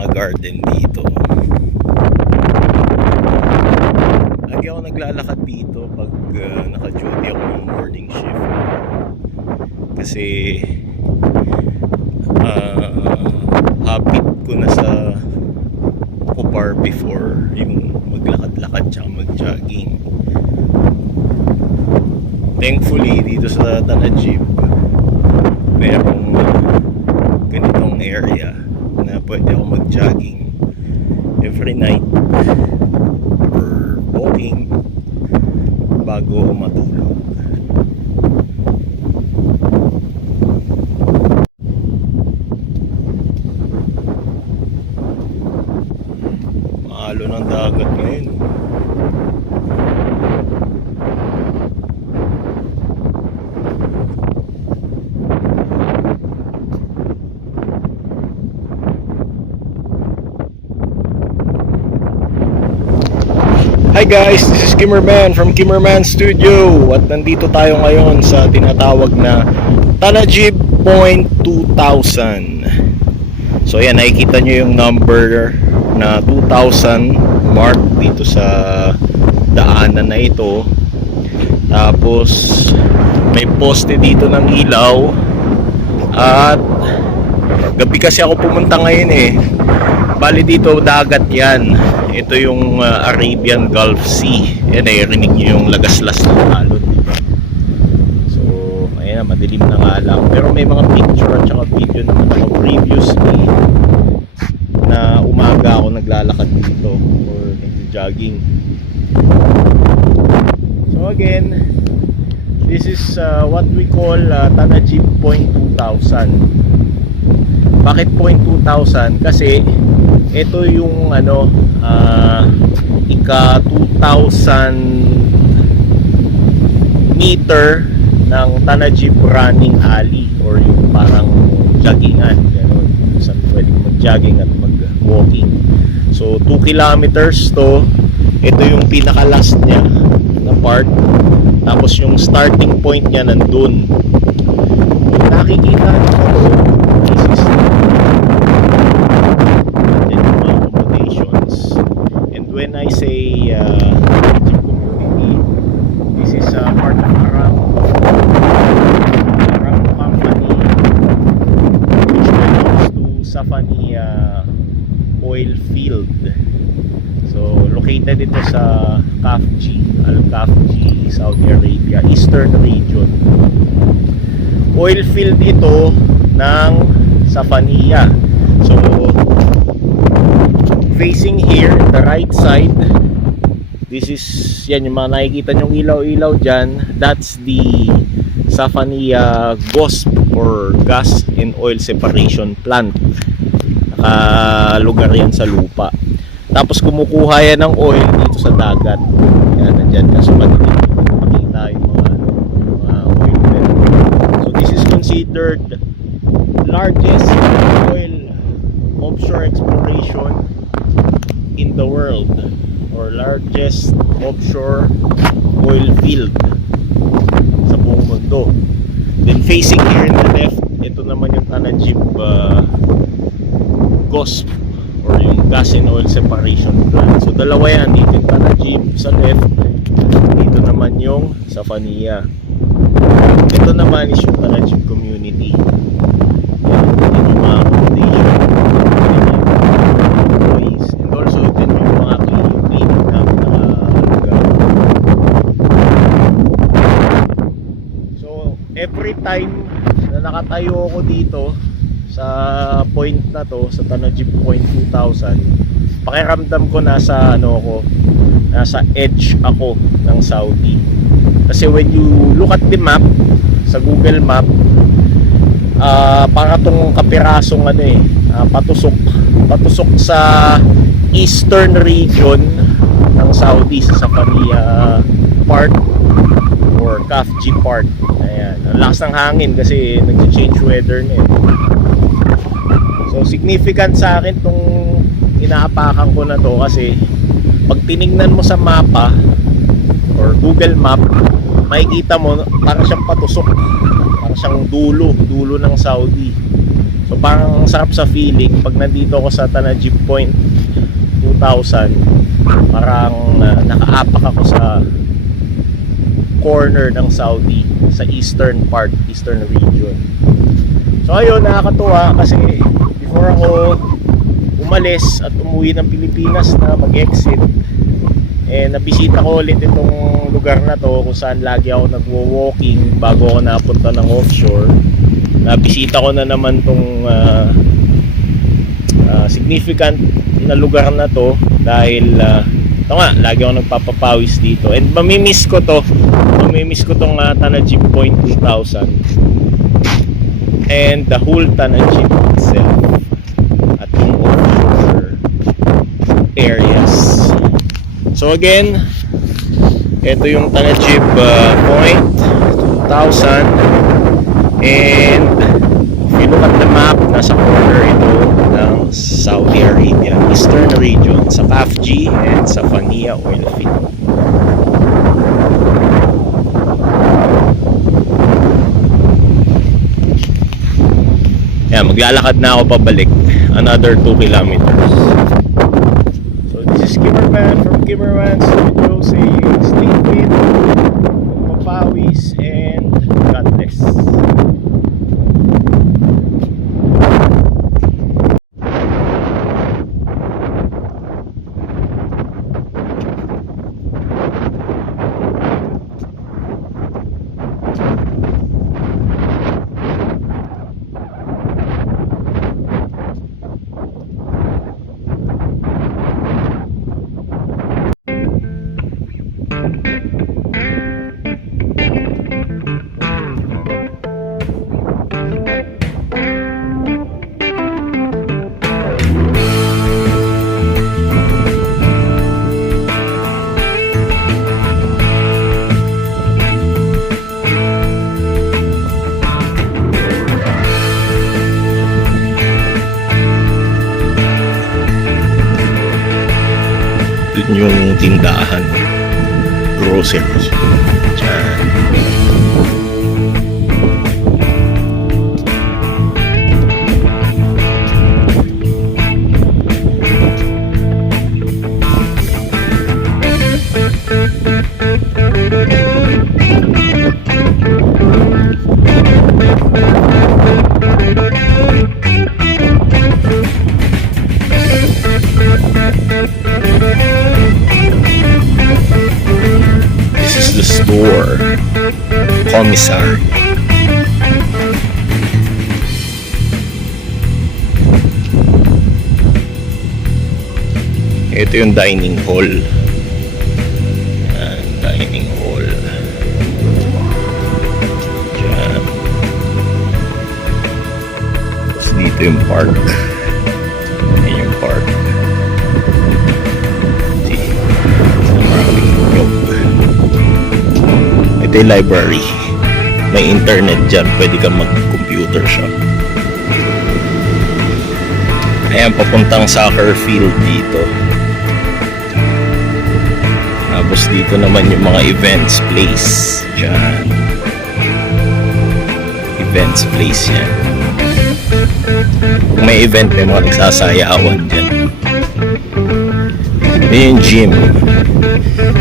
mga garden dito. Lagi ako naglalakad dito pag naka-duty ako ng morning shift. Kasi habit ko na sa Copar before yung maglakad-lakad tsaka mag-jogging. Thankfully dito sa Tanajib merong ganitong area na pwede ako mag-jogging every night or walking bago ako matulog. Mahalo ng dagat ngayon. Hi guys, this is Kimmerman from Kimmerman Studio at nandito tayo ngayon sa tinatawag na Tanajib Point 2000. So ayan, nakikita nyo yung number na 2000 mark dito sa daanan na ito. Tapos may poste dito ng ilaw at gabi kasi ako pumunta ngayon eh. Bali dito dagat yan. Ito yung Arabian Gulf Sea. Yan ay rinig nyo yung lagaslas ng alon, diba? So ayan, madilim na nga lang. Pero may mga picture at saka video naman ako previously na umaga ako naglalakad dito or nag-jogging. So again, this is what we call Tanajib Point 2000. Bakit Point 2000? Kasi ito yung ika 2000 meter ng Tanajib Running Alley or yung parang joggingan, gano'n. Saan pwedeng mag-jogging at mag-walking. So 2 kilometers to. Ito yung pinaka last niya na part. Tapos yung starting point niya nandun. Kung nakikita nyo to, this is when I say Tanajib community, this is part of Aramco company which belongs to Safaniya oil field. So located ito sa Khafji, Al-Khafji, Saudi Arabia, Eastern region. Oil field ito ng Safaniya. So facing here, the right side, this is, yan yung mga nakikita nyong ilaw-ilaw dyan, that's the Safaniya GOSP or Gas and Oil Separation Plant. Nakalugar yan sa lupa. Tapos kumukuha yan ng oil dito sa dagat. Yan, nandyan ka sa madilim. Makita yung mga oil well. So this is considered largest oil offshore exploration in the world or largest offshore oil field sa buong mundo. Then facing here in the left, ito naman yung Tanajib GOSP or yung Gas and Oil Separation Plant. So dalawa yan, dito yung Tanajib sa left, dito naman yung Safaniya. Ito naman is yung Tanajib community. Yan yung mga accommodation. Every time na nakatayo ako dito sa point na to, sa Tanajib Point 2000, pakiramdam ko nasa nasa edge ako ng Saudi. Kasi when you look at the map sa Google Map, para tong kapirasong patusok sa eastern region ng Saudi, sa Safaniya part or Khafji part. Ayan, ang lakas ng hangin kasi nag-change weather na eh. So significant sa akin tong inaapakan ko na to kasi pag tinignan mo sa mapa or Google Map, makikita mo parang siyang patusok, parang siyang dulo ng Saudi. So parang sarap sa feeling pag nandito ako sa Tanajib Point 2000, parang nakaapak ako sa corner ng Saudi, sa eastern part, eastern region. So ayun, nakakatuwa kasi before ako umalis at umuwi ng Pilipinas na mag-exit, nabisita ko ulit itong lugar na to kung saan lagi ako nagwo-walking bago ako napunta ng offshore. Nabisita ko na naman tong significant na lugar na to dahil ito nga, lagi ako nagpapapawis dito and mamimiss ko tong Tanajib Point 2000 and the whole Tanajib itself at yung offshore areas. So again, ito yung Tanajib Point 2000, and if you look at the map, nasa corner ito ng Saudi Arabia, eastern region, sa KAFG and sa Fania oil field. Yan, maglalakad na ako pabalik another 2 kilometers. So this is Kimmerman from Kimmerman Studio saying stay fit, papawis, and God bless. Yung tindahan, groceries dyan. Store commissary. Ito yung dining hall. Yan, dining hall. Diyan. Tapos dito yung park. Yan yung park. Ito yung library. May internet dyan. Pwede kang mag-computer shop. Ayan, papuntang soccer field dito. Tapos dito naman yung mga events place. Dyan. Events place yan. Kung may event, may mga nagsasayawan dyan. Ito yung gym.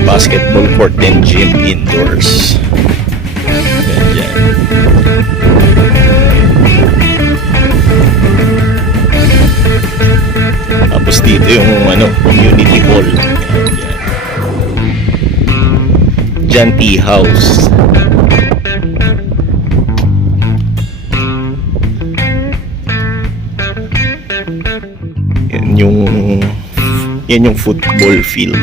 Basketball court and gym indoors. Ganyan. Tapos dito yung community hall. Diyan tea house. Yan yung football field.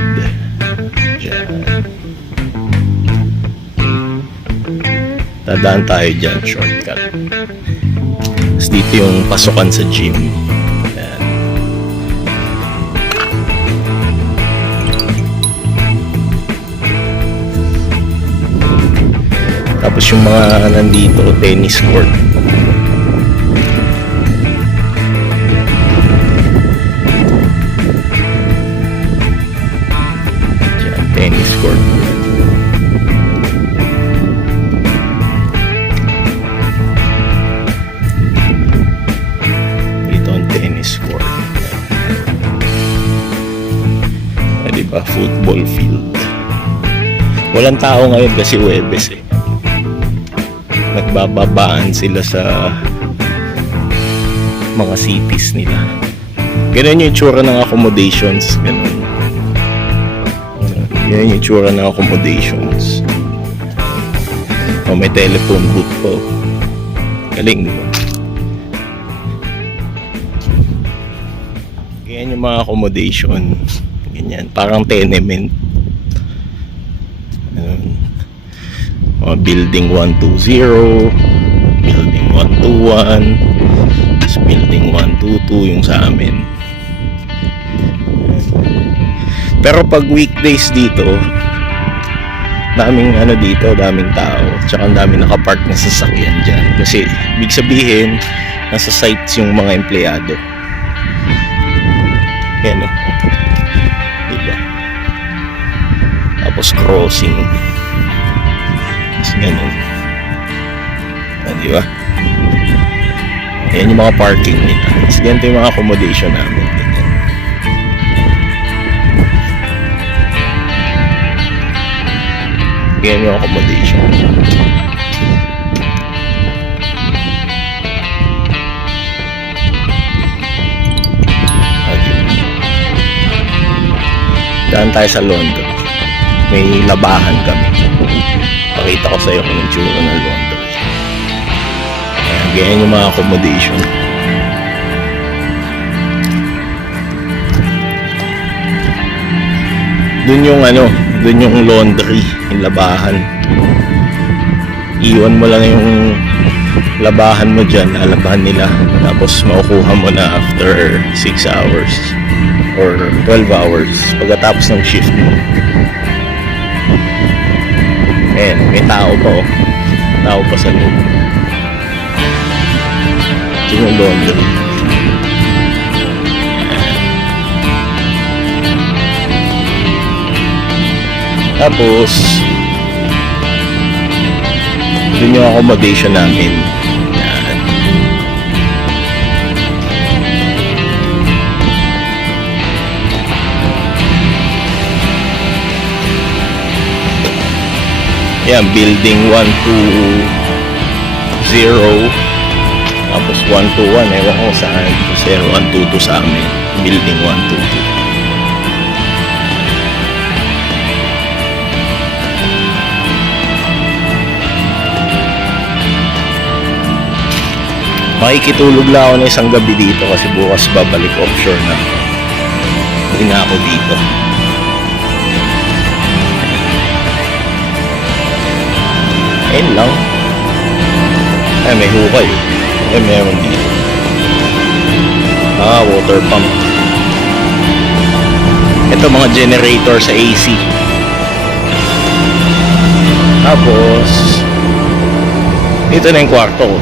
Dadaan tayo dyan, shortcut. Tapos dito yung pasukan sa gym. Ayan. Tapos yung mga nandito, tennis court. Diyan, tennis court. football field. Walang tao ngayon kasi Huwebes eh. Nagbababaan sila sa mga cities nila. Ganun yung itsura ng accommodations. Ganun. Yan yung itsura ng accommodations. May telephone booth po. Galing, di ba? Ganyan yung mga accommodation. Ganyan. Parang tenement. Building 120, building 121, tapos building 122 yung sa amin. Pero pag weekdays dito, daming daming tao, tsaka ang daming nakapark na sasakyan dyan. Kasi ibig sabihin, nasa sites yung mga empleyado. Yan o. Diba? Tapos crossing. Ganun. Diba? Ayan yung mga parking nila. Tapos ganito yung mga accommodation namin. Ganyan. Ganyan yung accommodation. Daan tayo sa London. May labahan kami. Pakita ko sa iyo kung yung tsura ng London. Ayan, ganyan yung mga accommodation. Dun yung laundry, yung labahan. Iwan mo lang yung labahan mo dyan, lalabahan nila. Tapos makukuha mo na after 6 hours or 12 hours pagkatapos ng shift mo. Ayan, may tao pa oh. Tao pa sa loob. Ito yung laundry. Tapos dun yung accommodation namin. Yan. Yan, building 120, tapos 121, ewan ko saan, kasi 122 sa amin, building 122. Makikitulog lang ako na isang gabi dito kasi bukas babalik offshore na. Hindi na ako dito. Ayun lang. Ay, may hukay. Ay, meron dito. Water pump. Ito mga generator sa AC. Tapos dito na yung kwarto ko.